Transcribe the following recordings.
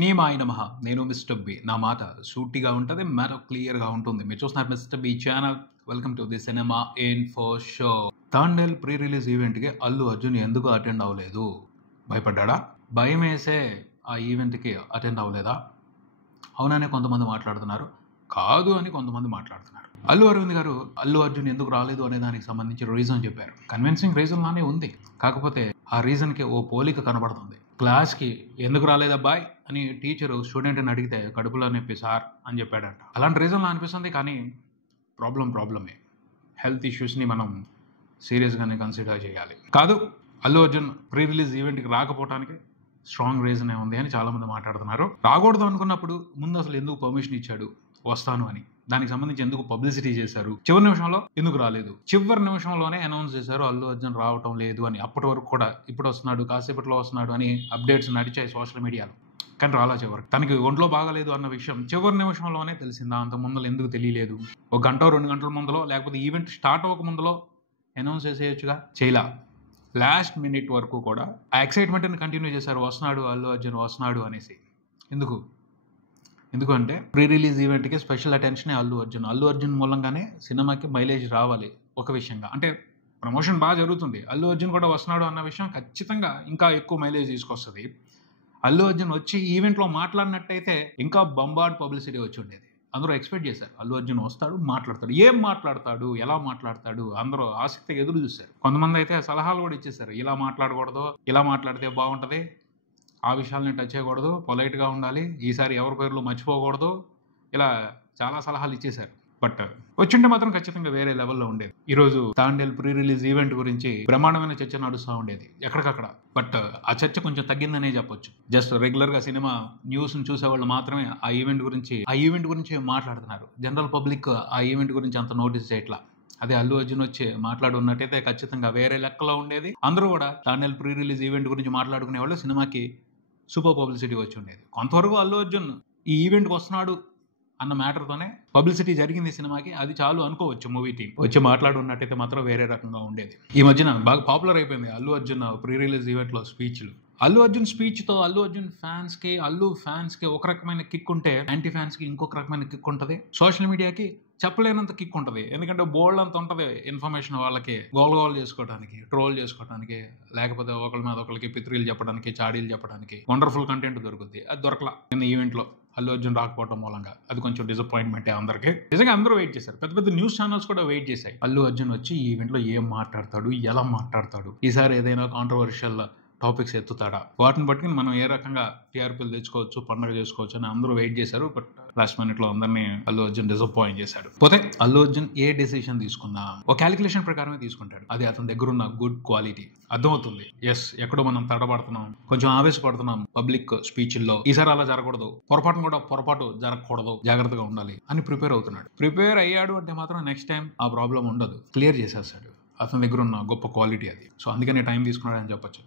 సినిమాయ నమః. నేను mister B. నా మాట సూటిగా ఉంటది. మ్యాటర్ క్లియర్‌గా ఉంటుంది. మీరు చూస్తున్నారు mister B channel. Welcome to the cinema info show. Thandel pre release ఈవెంట్‌కి అల్లు అర్జున్ ఎందుకు అటెండ్ అవ్వలేదు? భయపడ్డాడా? భయమేసే ఆ ఈవెంట్‌కి అటెండ్ అవ్వలేదా? అవుననే కొంతమంది మాట్లాడుతున్నారు. కాదు అని కొంతమంది మాట్లాడుతున్నారు. అల్లు అరవింద్ గారు అల్లు అర్జున్ ఎందుకు రాలేదు అనే దానికి సంబంధించి రీజన్ చెప్పారు. కన్విన్సింగ్ రీజన్ లానే ఉంది. కాకపోతే ఆ రీజన్‌కి ఓ పోలిక కనబడుతుంది. క్లాస్‌కి ఎందుకు రాలేదబ్బాయ్ అని టీచరు స్టూడెంట్‌ని అడిగితే కడుపులో నొప్పి సార్ అని చెప్పాడంట. అలాంటి రీజన్‌లా అనిపిస్తుంది. కానీ ప్రాబ్లమే. హెల్త్ ఇష్యూస్‌ని మనం సీరియస్‌గానే కన్సిడర్ చేయాలి. కాదు అల్లు అర్జున్ ప్రీ రిలీజ్ ఈవెంట్‌కి రాకపోవడానికి స్ట్రాంగ్ రీజనే ఉంది అని చాలామంది మాట్లాడుతున్నారు. రాకూడదు అనుకున్నప్పుడు ముందు అసలు ఎందుకు పర్మిషన్ ఇచ్చాడు వస్తాను అని? దానికి సంబంధించి ఎందుకు పబ్లిసిటీ చేశారు? చివరి నిమిషంలో ఎందుకు రాలేదు? చివరి నిమిషంలోనే అనౌన్స్ చేశారు అల్లు అర్జున్ రావటం లేదు అని. అప్పటి వరకు కూడా ఇప్పుడు వస్తున్నాడు, కాసేపట్లో వస్తున్నాడు అని అప్డేట్స్ నడిచాయి సోషల్ మీడియాలో. కానీ రాలా చివరికి. తనకి ఒంట్లో బాగాలేదు అన్న విషయం చివరి నిమిషంలోనే తెలిసిందా? అంత ముందర ఎందుకు తెలియలేదు? ఒక గంట 2 గంటల ముందలో లేకపోతే ఈవెంట్ స్టార్ట్ అవ్వక ముందలో అనౌన్స్ చేసేయచ్చుగా. చేయలా. లాస్ట్ మినిట్ వరకు కూడా ఆ ఎక్సైట్మెంట్ని కంటిన్యూ చేశారు. వస్తున్నాడు అల్లు అర్జున్ వస్తున్నాడు అనేసి. ఎందుకంటే ప్రీ రిలీజ్ ఈవెంట్కి స్పెషల్ అటెన్షనే అల్లు అర్జున్ మూలంగానే సినిమాకి మైలేజ్ రావాలి. ఒక విషయంగా అంటే ప్రమోషన్ బాగా జరుగుతుంది. అల్లు అర్జున్ కూడా వస్తున్నాడు అన్న విషయం ఖచ్చితంగా ఇంకా ఎక్కువ మైలేజ్ తీసుకొస్తుంది. అల్లు అర్జున్ వచ్చి ఈవెంట్లో మాట్లాడినట్టయితే ఇంకా బంబార్డ్ పబ్లిసిటీ వచ్చి ఉండేది. అందరూ ఎక్స్పెక్ట్ చేశారు అల్లు అర్జున్ వస్తాడు, మాట్లాడతాడు. ఏం మాట్లాడతాడు, ఎలా మాట్లాడతాడు, అందరూ ఆసక్తిగా ఎదురు చూశారు. కొంతమంది అయితే సలహాలు కూడా ఇచ్చేశారు. ఇలా మాట్లాడకూడదు, ఇలా మాట్లాడితే బాగుంటుంది, ఆ విషయాలని టచ్ చేయకూడదు, పొలైట్గా ఉండాలి, ఈసారి ఎవరి పేర్లు మర్చిపోకూడదు, ఇలా చాలా సలహాలు ఇచ్చేశారు. బట్ వచ్చింటే మాత్రం ఖచ్చితంగా వేరే లెవెల్లో ఉండేది. ఈరోజు తాండేల్ ప్రీ రిలీజ్ ఈవెంట్ గురించి బ్రహ్మాండమైన చర్చ నడుస్తూ ఉండేది ఎక్కడికక్కడ. బట్ ఆ చర్చ కొంచెం తగ్గిందనే చెప్పొచ్చు. జస్ట్ రెగ్యులర్గా సినిమా న్యూస్ని చూసేవాళ్ళు మాత్రమే ఆ ఈవెంట్ గురించి మాట్లాడుతున్నారు. జనరల్ పబ్లిక్ ఆ ఈవెంట్ గురించి అంత నోటీస్ చేయట్లా. అదే అల్లు అర్జున్ వచ్చి మాట్లాడున్నట్టయితే ఖచ్చితంగా వేరే లెక్కలో ఉండేది. అందరూ కూడా తాండేల్ ప్రీ రిలీజ్ ఈవెంట్ గురించి మాట్లాడుకునే వాళ్ళు, సినిమాకి సూపర్ పబ్లిసిటీ వచ్చి ఉండేది. కొంతవరకు అల్లు అర్జున్ ఈ ఈవెంట్కి వస్తున్నాడు అన్న మ్యాటర్తోనే పబ్లిసిటీ జరిగింది సినిమాకి. అది చాలు అనుకోవచ్చు. మూవీ టీం వచ్చి మాట్లాడున్నట్టయితే మాత్రం వేరే రకంగా ఉండేది. ఈ మధ్యన బాగా పాపులర్ అయిపోయింది అల్లు అర్జున్ ప్రీ రిలీజ్ ఈవెంట్లో స్పీచ్లు. అల్లు అర్జున్ స్పీచ్తో అల్లు అర్జున్ ఫ్యాన్స్కి ఒక రకమైన కిక్ ఉంటే యాంటీ ఫ్యాన్స్కి ఇంకొక రకమైన కిక్ ఉంటుంది. సోషల్ మీడియాకి చెప్పలేనంత కిక్ ఉంటుంది. ఎందుకంటే బోల్డ్ అంత ఉంటుంది ఇన్ఫర్మేషన్ వాళ్ళకి గోల్ చేసుకోవడానికి, ట్రోల్ చేసుకోవడానికి, లేకపోతే ఒకరి మీద ఒకరికి పిత్రీలు చెప్పడానికి, చాడీలు చెప్పడానికి వండర్ఫుల్ కంటెంట్ దొరుకుతుంది. అది దొరకలా నిన్న ఈవెంట్లో అల్లు అర్జున్ రాకపోవడం మూలంగా. అది కొంచెం డిసప్పాయింట్మెంటే అందరికీ. నిజంగా అందరూ వెయిట్ చేశారు. పెద్ద న్యూస్ ఛానల్స్ కూడా వెయిట్ చేశాయి. అల్లు అర్జున్ వచ్చి ఈ ఈవెంట్లో ఏం మాట్లాడతాడు, ఎలా మాట్లాడతాడు, ఈసారి ఏదైనా కాంట్రవర్షియల్ టాపిక్స్ ఎత్తుతాడా, వాటిని బట్టి మనం ఏ రకంగా టీఆర్పీలు తెచ్చుకోవచ్చు, పండుగ చేసుకోవచ్చు అని అందరూ వెయిట్ చేశారు. బట్ లాస్ట్ మినిట్లో అందరినీ అల్లు అర్జున్ డిసప్పాయింట్ చేశాడు. పోతే అల్లు అర్జున్ ఏ డెసిషన్ తీసుకున్నా ఒక క్యాలిక్యులేషన్ ప్రకారమే తీసుకుంటాడు. అది అతని దగ్గర ఉన్న గుడ్ క్వాలిటీ అర్థమవుతుంది. ఎస్, ఎక్కడో మనం తడబడుతున్నాం, కొంచెం ఆవేశపడుతున్నాం పబ్లిక్ స్పీచ్ల్లో, ఈసారి అలా జరగకూడదు, పొరపాటు జరగకూడదు, జాగ్రత్తగా ఉండాలి అని ప్రిపేర్ అవుతున్నాడు. ప్రిపేర్ అయ్యాడు అంటే మాత్రం నెక్స్ట్ టైం ఆ ప్రాబ్లం ఉండదు, క్లియర్ చేసేస్తాడు. అతని దగ్గర ఉన్న గొప్ప క్వాలిటీ అది. సో అందుకనే టైం తీసుకున్నాడు అని చెప్పొచ్చు.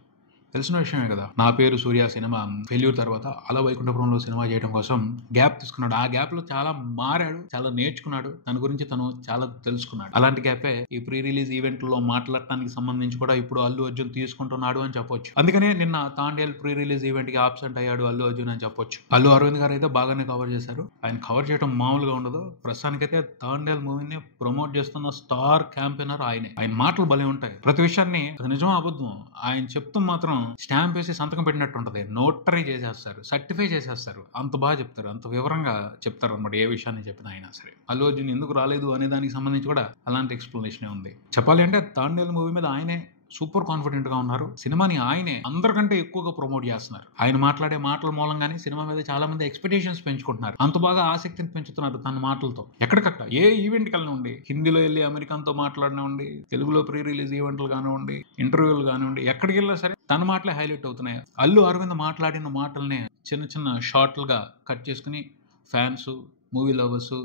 తెలిసిన విషయమే కదా. నా పేరు సూర్య సినిమా ఫెయిల్యూర్ తర్వాత అలా వైకుంఠపురంలో సినిమా చేయడం కోసం గ్యాప్ తీసుకున్నాడు. ఆ గ్యాప్ లో చాలా మారాడు, చాలా నేర్చుకున్నాడు, దాని గురించి తను చాలా తెలుసుకున్నాడు. అలాంటి గ్యాపే ఈ ప్రీ రిలీజ్ ఈవెంట్ లో మాట్లాడటానికి సంబంధించి కూడా ఇప్పుడు అల్లు అర్జున్ తీసుకుంటున్నాడు అని చెప్పొచ్చు. అందుకనే నిన్న తాండేల్ ప్రీ రిలీజ్ ఈవెంట్ కి ఆబ్సెంట్ అయ్యాడు అల్లు అర్జున్ అని చెప్పొచ్చు. అల్లు అరవింద్ గారు అయితే బాగానే కవర్ చేశారు. ఆయన కవర్ చేయడం మామూలుగా ఉండదు. ప్రస్తుతానికైతే తాండేల్ మూవీని ప్రమోట్ చేస్తున్న స్టార్ క్యాంపెయినర్ ఆయనే. ఆయన మాటలు భలే ఉంటాయి. ప్రతి విషయాన్ని నిజమో అబద్ధం ఆయన చెప్తూ మాత్రం స్టాంప్ వేసి సంతకం పెట్టినట్టు ఉంటుంది. నోటరీ చేసేస్తారు, సర్టిఫై చేసేస్తారు. అంత బాగా చెప్తారు, అంత వివరంగా చెప్తారు అనమాట. ఏ విషయాన్ని చెప్పినా అయినా సరే. అల్లు అర్జున్ ఎందుకు రాలేదు అనే దానికి సంబంధించి కూడా అలాంటి ఎక్స్ప్లెనేషన్ ఉంది. చెప్పాలి అంటే తాండేల్ మూవీ మీద ఆయనే సూపర్ కాన్ఫిడెంట్ గా ఉన్నారు. సినిమాని ఆయనే అందరికంటే ఎక్కువగా ప్రమోట్ చేస్తున్నారు. ఆయన మాట్లాడే మాటల మూలంగానే సినిమా మీద చాలా మంది ఎక్స్పెక్టేషన్స్ పెంచుకుంటున్నారు. అంత బాగా ఆసక్తిని పెంచుతున్నారు తన మాటలతో. ఎక్కడికక్కడ ఏ ఈవెంట్ కానివ్వండి, హిందీలో వెళ్ళి అమెరికాతో మాట్లాడినివ్వండి, తెలుగులో ప్రీ రిలీజ్ ఈవెంట్లు కానివ్వండి, ఇంటర్వ్యూలు కానివ్వండి, ఎక్కడికి వెళ్ళినా సరే తన మాటలే హైలైట్ అవుతున్నాయి. అల్లు అరవింద్ మాట్లాడిన మాటలనే చిన్న షార్ట్లుగా కట్ చేసుకుని ఫ్యాన్స్, మూవీ లవర్స్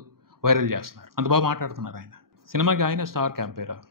వైరల్ చేస్తున్నారు. అంత బాగా మాట్లాడుతున్నారు ఆయన. సినిమాకి ఆయన స్టార్ క్యాంపెయినర్.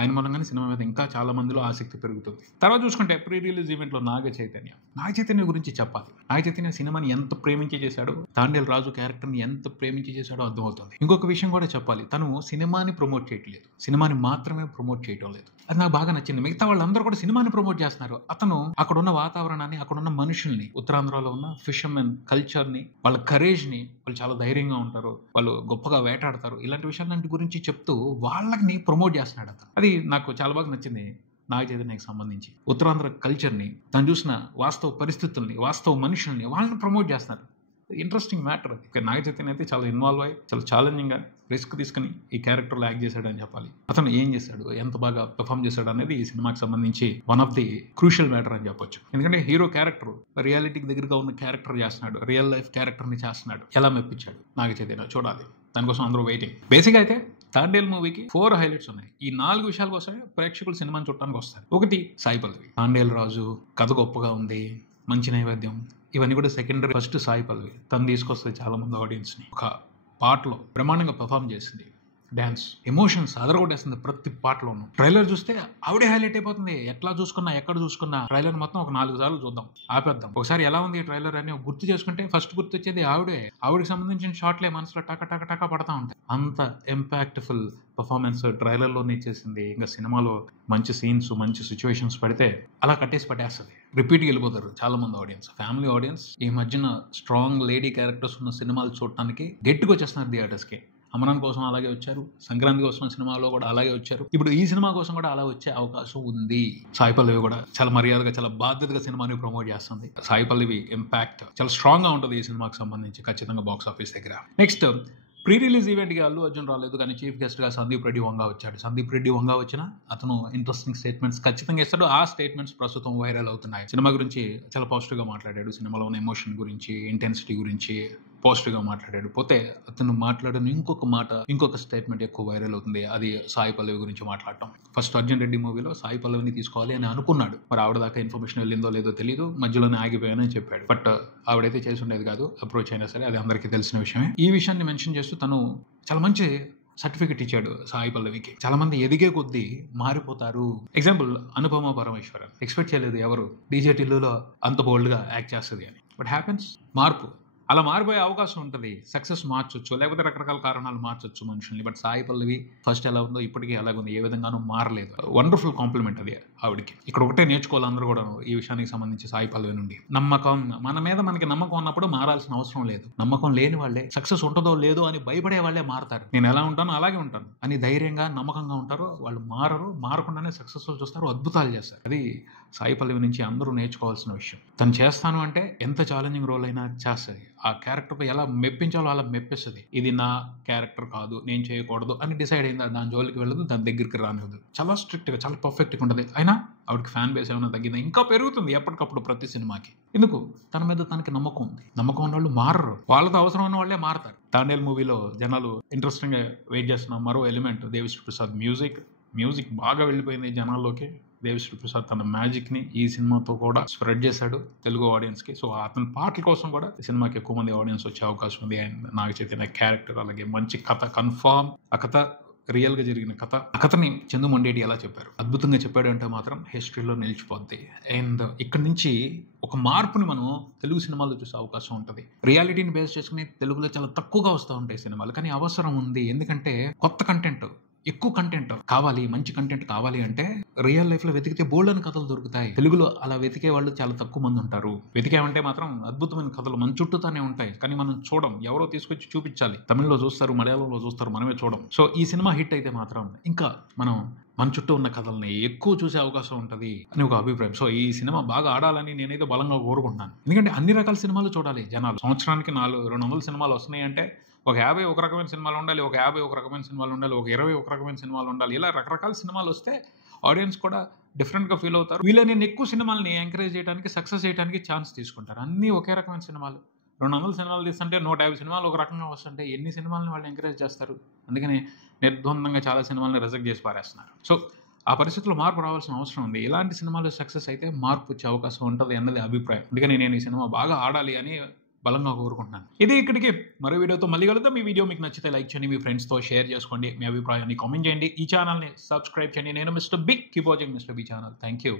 ఆయన మూలంగానే సినిమా మీద ఇంకా చాలా మందిలో ఆసక్తి పెరుగుతుంది. తర్వాత చూసుకుంటే ప్రీ రిలీజ్ ఈవెంట్లో నాగ చైతన్య గురించి చెప్పాలి. నాగ చైతన్య సినిమాని ఎంత ప్రేమించి చేశాడో, తాండేల్ రాజు క్యారెక్టర్ని ఎంత ప్రేమించి చేశాడో అర్థమవుతుంది. ఇంకొక విషయం కూడా చెప్పాలి, తను సినిమాని ప్రమోట్ చేయట్లేదు, సినిమాని మాత్రమే ప్రమోట్ చేయటం లేదు. అది నాకు బాగా నచ్చింది. మిగతా వాళ్ళందరూ కూడా సినిమాని ప్రమోట్ చేస్తున్నారు, అతను అక్కడున్న వాతావరణాన్ని, అక్కడున్న మనుషుల్ని, ఉత్తరాంధ్రలో ఉన్న ఫిషర్మెన్ కల్చర్ని, వాళ్ళ కరేజ్ని, వాళ్ళు చాలా ధైర్యంగా ఉంటారు, వాళ్ళు గొప్పగా వేటాడతారు, ఇలాంటి విషయాలంటి గురించి చెప్తూ వాళ్ళని ప్రమోట్ చేస్తున్నాడు అతను. అది నాకు చాలా బాగా నచ్చింది. నాగ చైతన్యకి సంబంధించి ఉత్తరాంధ్ర కల్చర్ని, తను చూసిన వాస్తవ పరిస్థితుల్ని, వాస్తవ మనుషుల్ని, వాళ్ళని ప్రమోట్ చేస్తున్నారు. Interesting matter. నాగ చైతన్య అయితే చాలా ఇన్వాల్వ్ అయ్యి చాలా ఛాలెంజింగ్గా రిస్క్ తీసుకుని ఈ క్యారెక్టర్లో యాక్ట్ చేశాడని చెప్పాలి. అతను ఏం చేశాడు, ఎంత బాగా పెర్ఫామ్ చేశాడు అనేది ఈ సినిమాకి సంబంధించి one of the crucial matter అని చెప్పొచ్చు. ఎందుకంటే హీరో క్యారెక్టర్ రియాలిటీకి దగ్గరగా ఉన్న క్యారెక్టర్ చేస్తున్నాడు, రియల్ లైఫ్ క్యారెక్టర్ని చేస్తున్నాడు. ఎలా మెప్పించాడు నాగ చైతన్య చూడాలి, దానికోసం అందరూ వెయిటింగ్. బేసిక్గా అయితే తాండేల్ మూవీకి 4 హైలైట్స్ ఉన్నాయి. ఈ 4 విషయాల కోసమే ప్రేక్షకులు సినిమాని చూడటానికి వస్తారు. ఒకటి, సాయి పల్లవి. తాండేల్ రాజు కథ గొప్పగా ఉంది, మంచి నైవేద్యం, ఇవన్నీ కూడా సెకండరీ. ఫస్ట్ సాయి పల్లవి తను తీసుకొస్తుంది చాలా మంది ఆడియన్స్ని. ఒక పాటలో బ్రహ్మాండంగా పెర్ఫామ్ చేసింది, డ్యాన్స్, ఎమోషన్స్ అదరగొట్టేస్తుంది ప్రతి పాటలోనూ. ట్రైలర్ చూస్తే ఆవిడే హైలైట్ అయిపోతుంది. ఎట్లా చూసుకున్నా, ఎక్కడ చూసుకున్నా ట్రైలర్ మొత్తం ఒక 4 సార్లు చూద్దాం, ఆపేద్దాం, ఒకసారి ఎలా ఉంది ఈ ట్రైలర్ అని గుర్తు చేసుకుంటే ఫస్ట్ గుర్తు వచ్చేది ఆవిడకి సంబంధించిన షార్ట్లే మనసులో టక టక టక పడతా ఉంటాయి. అంత ఇంపాక్ట్ఫుల్ పర్ఫార్మెన్స్ ట్రైలర్లోనే ఇచ్చేసింది. ఇంకా సినిమాలో మంచి సీన్స్, మంచి సిచ్యువేషన్స్ పడితే అలా కట్టేసి పట్టేస్తుంది. రిపీట్కి వెళ్ళిపోతారు చాలా మంది ఆడియన్స్, ఫ్యామిలీ ఆడియన్స్. ఈ మధ్యన స్ట్రాంగ్ లేడీ క్యారెక్టర్స్ ఉన్న సినిమాలు చూడటానికి గట్టిగా వచ్చేస్తున్నారు థియేటర్స్కి. అమరన్ కోసం అలాగే వచ్చారు, సంక్రాంతి కోసం సినిమాలో కూడా అలాగే వచ్చారు, ఇప్పుడు ఈ సినిమా కోసం కూడా అలా వచ్చే అవకాశం ఉంది. సాయి పల్లవి కూడా చాలా మర్యాదగా, చాలా బాధ్యతగా సినిమాని ప్రమోట్ చేస్తుంది. సాయి పల్లవి ఇంపాక్ట్ చాలా స్ట్రాంగ్ గా ఉంటుంది ఈ సినిమాకి సంబంధించి ఖచ్చితంగా బాక్స్ ఆఫీస్ దగ్గర. నెక్స్ట్, ప్రీ రిలీజ్ ఈవెంట్కి అల్లు అర్జున్ రాలేదు, కానీ చీఫ్ గెస్ట్గా సందీప్ రెడ్డి వంగా వచ్చాడు. సందీప్ రెడ్డి వంగా వచ్చిన అతను ఇంట్రెస్టింగ్ స్టేట్మెంట్స్ ఖచ్చితంగా ఇస్తాడు. ఆ స్టేట్మెంట్స్ ప్రస్తుతం వైరల్ అవుతున్నాయి. సినిమా గురించి చాలా పాజిటివ్గా మాట్లాడాడు, సినిమాలో ఉన్న ఎమోషన్ గురించి, ఇంటెన్సిటీ గురించి పాజిటివ్గా మాట్లాడాడు. పోతే అతను మాట్లాడిన ఇంకొక స్టేట్మెంట్ ఎక్కువ వైరల్ అవుతుంది. అది సాయి పల్లవి గురించి మాట్లాడటం. ఫస్ట్ అర్జున్ రెడ్డి మూవీలో సాయి పల్లవిని తీసుకోవాలి అని అనుకున్నాడు, మరి ఆవిడ దాకా ఇన్ఫర్మేషన్ వెళ్ళిందో లేదో తెలియదు, మధ్యలోనే ఆగిపోయానని చెప్పాడు. బట్ ఆవిడైతే చేసి ఉండేది కాదు, అప్రోచ్ అయినా సరే, అది అందరికీ తెలిసిన విషయమే. ఈ విషయాన్ని మెన్షన్ చేస్తూ తను చాలా మంచి సర్టిఫికెట్ ఇచ్చాడు సాయి పల్లవికి. చాలా మంది ఎదిగే కొద్దీ మారిపోతారు. ఎగ్జాంపుల్, అనుపమ పరమేశ్వరన్. ఎక్స్పెక్ట్ చేయలేదు ఎవరు డీజే టిల్లులో అంత బోల్డ్గా యాక్ట్ చేస్తుంది అని. బట్ హ్యాపెన్స్, మార్పు. అలా మారిపోయే అవకాశం ఉంటుంది. సక్సెస్ మార్చొచ్చు, లేకపోతే రకరకాల కారణాలు మార్చొచ్చు మనుషుల్ని. బట్ సాయి పల్లవి ఫస్ట్ ఎలా ఉందో ఇప్పటికీ అలాగుంది, ఏ విధంగానూ మారలేదు. వండర్ఫుల్ కాంప్లిమెంట్ అది ఆవిడకి. ఇక్కడ ఒకటే నేర్చుకోవాలి అందరూ కూడా ఈ విషయానికి సంబంధించి సాయి పల్లవి నుండి. నమ్మకం. మన మీద మనకి నమ్మకం ఉన్నప్పుడు మారాల్సిన అవసరం లేదు. నమ్మకం లేని వాళ్ళే, సక్సెస్ ఉంటుందో లేదో అని భయపడే వాళ్ళే మారతారు. నేను ఎలా ఉంటానో అలాగే ఉంటాను అని ధైర్యంగా, నమ్మకంగా ఉంటారు వాళ్ళు. మారకుండానే సక్సెస్ఫుల్ చూస్తారు, అద్భుతాలు చేస్తారు. అది సాయి పల్లవి నుంచి అందరూ నేర్చుకోవాల్సిన విషయం. తను చేస్తాను అంటే ఎంత ఛాలెంజింగ్ రోల్ అయినా చేస్తుంది. ఆ క్యారెక్టర్తో ఎలా మెప్పించాలో అలా మెప్పిస్తుంది. ఇది నా క్యారెక్టర్ కాదు, నేను చేయకూడదు అని డిసైడ్ అయిందా దాని జోలికి వెళ్ళదు, దాని దగ్గరికి రానివ్వదు. చాలా స్ట్రిక్ట్గా, చాలా పర్ఫెక్ట్గా ఉంటుంది. అయినా ఆవిడకి ఫ్యాన్ బేస్ ఏమైనా తగ్గిందా? ఇంకా పెరుగుతుంది ఎప్పటికప్పుడు ప్రతి సినిమాకి. ఎందుకు? తన మీద తనకి నమ్మకం ఉంది. నమ్మకం ఉన్న వాళ్ళు మారరు, వాళ్ళతో అవసరం ఉన్న వాళ్ళే మారతారు. తాండేల్ మూవీలో జనాలు ఇంట్రెస్టింగ్గా వెయిట్ చేస్తున్న మరో ఎలిమెంట్ దేవిశ్రీ ప్రసాద్ మ్యూజిక్ బాగా వెళ్ళిపోయింది జనాల్లోకి. దేవిశ్రీ ప్రసాద్ తన మ్యాజిక్ని ఈ సినిమాతో కూడా స్ప్రెడ్ చేశాడు తెలుగు ఆడియన్స్కి. సో అతని పాటల కోసం కూడా ఈ సినిమాకి ఎక్కువ మంది ఆడియన్స్ వచ్చే అవకాశం ఉంది. అండ్ నాగ చైతన్య క్యారెక్టర్, అలాగే మంచి కథ కన్ఫామ్. ఆ కథ రియల్గా జరిగిన కథ. ఆ కథని చందు మొండేటి ఎలా చెప్పారు, అద్భుతంగా చెప్పాడు అంటే మాత్రం హిస్టరీలో నిలిచిపోద్ది. అండ్ ఇక్కడి నుంచి ఒక మార్పుని మనం తెలుగు సినిమాల్లో చూసే అవకాశం ఉంటుంది. రియాలిటీని బేస్ చేసుకుని తెలుగులో చాలా తక్కువగా వస్తూ ఉంటాయి సినిమాలు, కానీ అవసరం ఉంది. ఎందుకంటే కొత్త కంటెంట్, ఎక్కువ కంటెంట్ కావాలి, మంచి కంటెంట్ కావాలి అంటే రియల్ లైఫ్ లో వెతికితే బోల్డన్ కథలు దొరుకుతాయి. తెలుగులో అలా వెతికే వాళ్ళు చాలా తక్కువ మంది ఉంటారు. వెతికామంటే మాత్రం అద్భుతమైన కథలు మన చుట్టూతానే ఉంటాయి, కానీ మనం చూడం. ఎవరో తీసుకొచ్చి చూపించాలి. తమిళ్లో చూస్తారు, మలయాళంలో చూస్తారు, మనమే చూడం. సో ఈ సినిమా హిట్ అయితే మాత్రం ఇంకా మనం మన చుట్టూ ఉన్న కథల్ని ఎక్కువ చూసే అవకాశం ఉంటుంది అని ఒక అభిప్రాయం. సో ఈ సినిమా బాగా ఆడాలని నేనైతే బలంగా కోరుకుంటున్నాను. ఎందుకంటే అన్ని రకాల సినిమాలు చూడాలి జనాలు. సంవత్సరానికి 200 సినిమాలు వస్తున్నాయి అంటే ఒక 50 ఒక రకమైన సినిమాలు ఉండాలి, ఒక 50 ఒక రకమైన సినిమాలు ఉండాలి, ఒక 20 ఒక రకమైన సినిమాలు ఉండాలి. ఇలా రకరకాల సినిమాలు వస్తే ఆడియన్స్ కూడా డిఫరెంట్గా ఫీల్ అవుతారు. వీళ్ళని ఎక్కువ సినిమాలని ఎంకరేజ్ చేయడానికి, సక్సెస్ చేయడానికి ఛాన్స్ తీసుకుంటారు. అన్నీ ఒకే రకమైన సినిమాలు 200 సినిమాలు తీస్తుంటే 150 సినిమాలు ఒక రకంగా వస్తుంటే ఎన్ని సినిమాలని వాళ్ళు ఎంకరేజ్ చేస్తారు? అందుకని నిర్ద్వందంగా చాలా సినిమాలని రిజెక్ట్ చేసి పారేస్తున్నారు. సో ఆ పరిస్థితుల్లో మార్పు రావాల్సిన అవసరం ఉంది. ఇలాంటి సినిమాలు సక్సెస్ అయితే మార్పు వచ్చే అవకాశం ఉంటుంది అన్నది అభిప్రాయం. అందుకని నేను ఈ సినిమా బాగా ఆడాలి అని బలంగా కోరుకుంటున్నాను. ఇది ఇక్కడికి మరో వీడియోతో మళ్ళీ కలుద్దాం. ఈ వీడియో మీకు నచ్చితే లైక్ చేయండి, మీ ఫ్రెండ్స్తో షేర్ చేసుకోండి, మీ అభిప్రాయాన్ని కామెంట్ చేయండి, ఈ ఛానల్ని సబ్స్క్రైబ్ చేయండి. నేను mister B, keep watching mister B channel. Thank you.